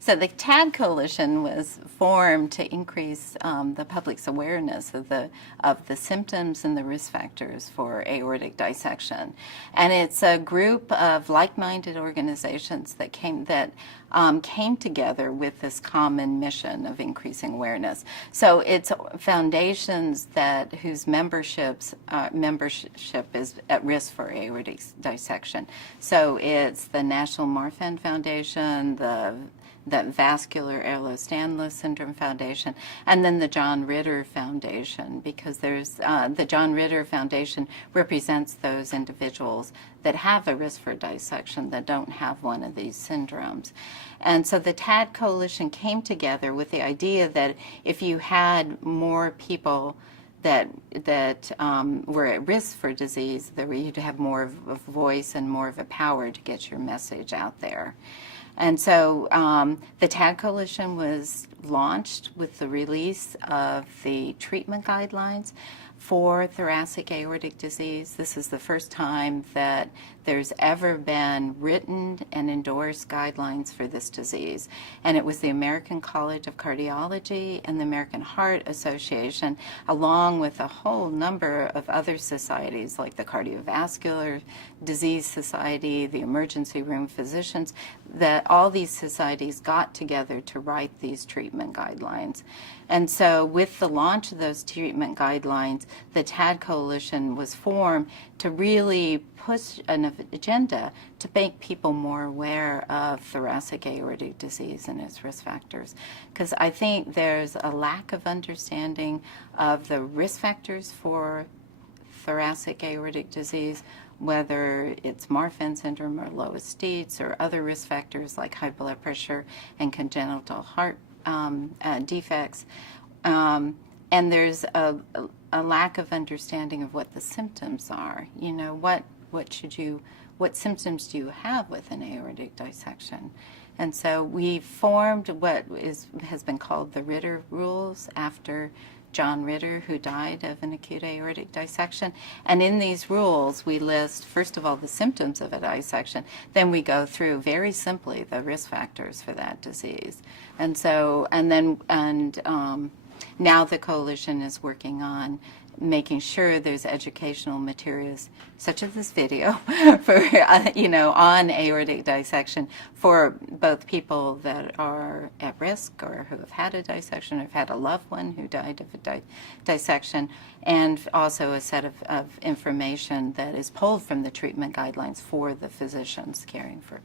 So the TAD Coalition was formed to increase the public's awareness of the symptoms and the risk factors for aortic dissection, and it's a group of like-minded organizations that came together with this common mission of increasing awareness. So it's foundations whose membership is at risk for aortic dissection. So it's the National Marfan Foundation, the Vascular Ehlers-Danlos Syndrome Foundation, and then the John Ritter Foundation, because there's the John Ritter Foundation represents those individuals that have a risk for dissection that don't have one of these syndromes. And so the TAD Coalition came together with the idea that if you had more people that were at risk for disease, that you'd have more of a voice and more of a power to get your message out there. And so the TAD Coalition was launched with the release of the treatment guidelines for thoracic aortic disease. This is the first time that there's ever been written and endorsed guidelines for this disease. And it was the American College of Cardiology and the American Heart Association, along with a whole number of other societies like the Cardiovascular Disease Society, the Emergency Room Physicians, that all these societies got together to write these treatment guidelines. And so with the launch of those treatment guidelines, the TAD Coalition was formed to really push an agenda to make people more aware of thoracic aortic disease and its risk factors. Because I think there's a lack of understanding of the risk factors for thoracic aortic disease, whether it's Marfan syndrome or Loeys-Dietz or other risk factors like high blood pressure and congenital heart defects. And there's a lack of understanding of what the symptoms are. You know, what symptoms do you have with an aortic dissection? And so we formed what has been called the Ritter Rules after John Ritter, who died of an acute aortic dissection. And in these rules, we list, first of all, the symptoms of a dissection. Then we go through, very simply, the risk factors for that disease. And so, now the coalition is working on making sure there's educational materials, such as this video, for on aortic dissection for both people that are at risk or who have had a dissection or have had a loved one who died of a dissection, and also a set of information that is pulled from the treatment guidelines for the physicians caring for